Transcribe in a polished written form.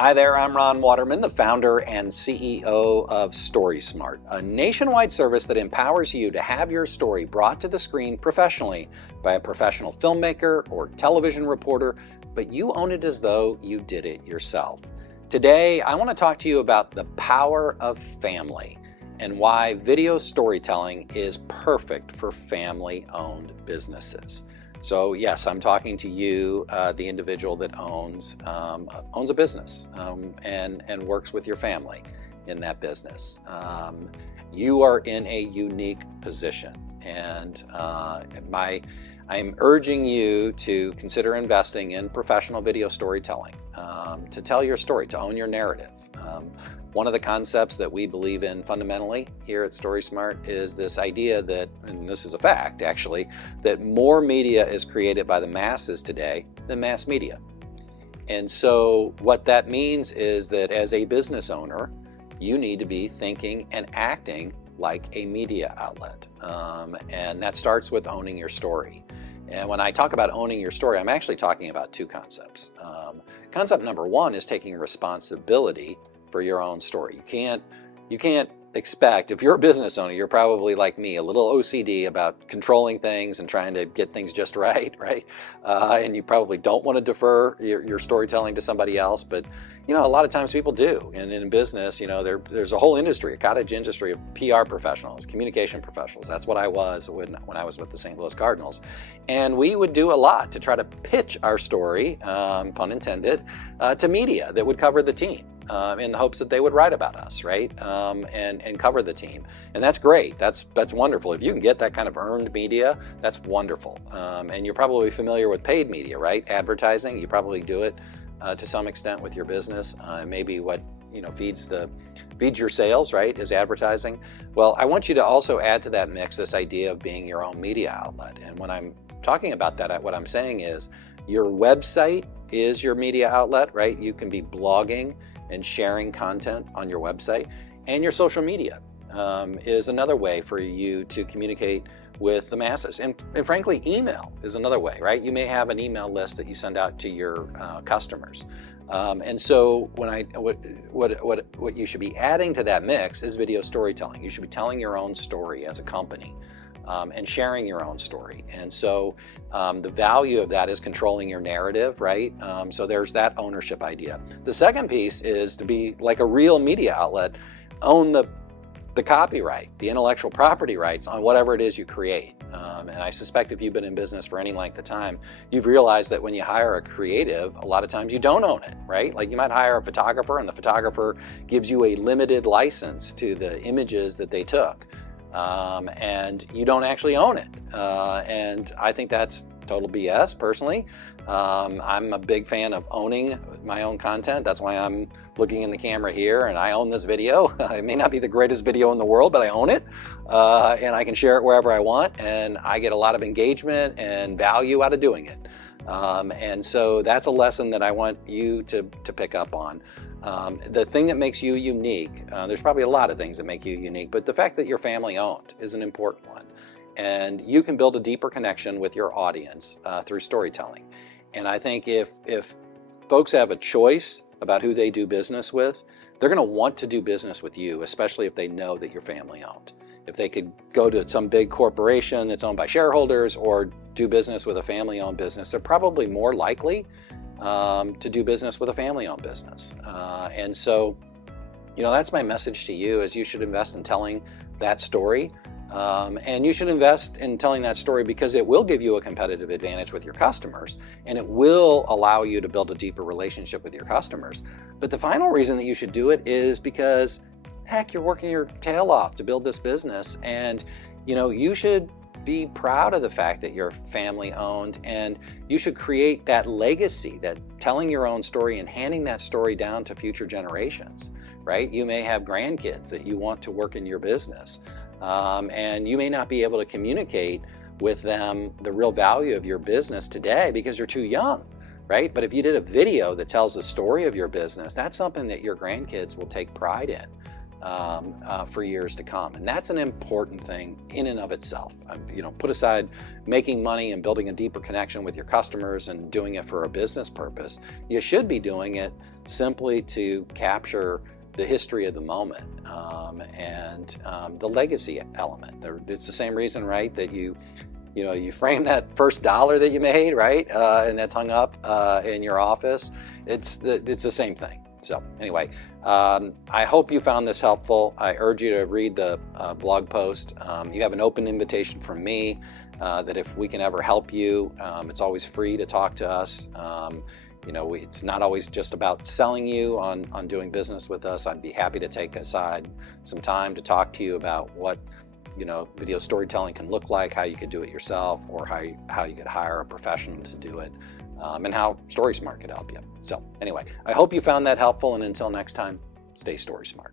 Hi there, I'm Ron Waterman, the founder and CEO of StorySMART, a nationwide service that empowers you to have your story brought to the screen professionally by a professional filmmaker or television reporter, but you own it as though you did it yourself. Today, I want to talk to you about the power of family and why video storytelling is perfect for family-owned businesses. So yes, I'm talking to you, the individual that owns a business and works with your family in that business. You are in a unique position, and I'm urging you to consider investing in professional video storytelling, to tell your story, to own your narrative. One of the concepts that we believe in fundamentally here at StorySMART is this idea that, and this is a fact actually, that more media is created by the masses today than mass media. And so what that means is that as a business owner, you need to be thinking and acting like a media outlet. And that starts with owning your story. And when I talk about owning your story, I'm actually talking about two concepts. Concept number one is taking responsibility for your own story. You can't expect, if you're a business owner, you're probably like me, a little OCD about controlling things and trying to get things just right? And you probably don't want to defer your storytelling to somebody else, but a lot of times people do. And in business, there's a whole industry, a cottage industry of PR professionals, communication professionals. That's what I was when I was with the St. Louis Cardinals. And we would do a lot to try to pitch our story, pun intended, to media that would cover the team. In the hopes that they would write about us, right? And cover the team. And that's great. That's wonderful. If you can get that kind of earned media, that's wonderful. And you're probably familiar with paid media, right? Advertising, you probably do it to some extent with your business. Maybe what feeds your sales, right, is advertising. Well, I want you to also add to that mix this idea of being your own media outlet. And when I'm talking about that, what I'm saying is your website is your media outlet, right? You can be blogging and sharing content on your website, and your social media is another way for you to communicate with the masses. And frankly, email is another way, right? You may have an email list that you send out to your customers. And so what you should be adding to that mix is video storytelling. You should be telling your own story as a company. And sharing your own story. And so the value of that is controlling your narrative, right? So there's that ownership idea. The second piece is to be like a real media outlet, own the copyright, the intellectual property rights on whatever it is you create. And I suspect if you've been in business for any length of time, you've realized that when you hire a creative, a lot of times you don't own it, right? Like you might hire a photographer and the photographer gives you a limited license to the images that they took. And you don't actually own it. And I think that's total BS personally. I'm a big fan of owning my own content. That's why I'm looking in the camera here and I own this video. It may not be the greatest video in the world, but I own it. And I can share it wherever I want. And I get a lot of engagement and value out of doing it. And so that's a lesson that I want you to pick up on. The thing that makes you unique, there's probably a lot of things that make you unique, but the fact that you're family owned is an important one. And you can build a deeper connection with your audience through storytelling. And I think if folks have a choice about who they do business with, they're going to want to do business with you, especially if they know that you're family owned. If they could go to some big corporation that's owned by shareholders or do business with a family owned business, they're probably more likely to do business with a family-owned business. And so, that's my message to you, is you should invest in telling that story. And you should invest in telling that story because it will give you a competitive advantage with your customers, and it will allow you to build a deeper relationship with your customers. But the final reason that you should do it is because, heck, you're working your tail off to build this business, and you should be proud of the fact that you're family owned, and you should create that legacy, that telling your own story and handing that story down to future generations, right? You may have grandkids that you want to work in your business, and you may not be able to communicate with them the real value of your business today because you're too young, right? But if you did a video that tells the story of your business, that's something that your grandkids will take pride in. for years to come. And that's an important thing in and of itself. Put aside making money and building a deeper connection with your customers and doing it for a business purpose. You should be doing it simply to capture the history of the moment and the legacy element. It's the same reason, right, that you frame that first dollar that you made, right, and that's hung up in your office. It's the same thing. So anyway, I hope you found this helpful. I urge you to read the blog post. You have an open invitation from me that if we can ever help you, it's always free to talk to us. It's not always just about selling you on doing business with us. I'd be happy to take aside some time to talk to you about what video storytelling can look like, how you could do it yourself, or how you could hire a professional to do it, and how StorySMART could help you. So anyway, I hope you found that helpful, and until next time, stay StorySMART.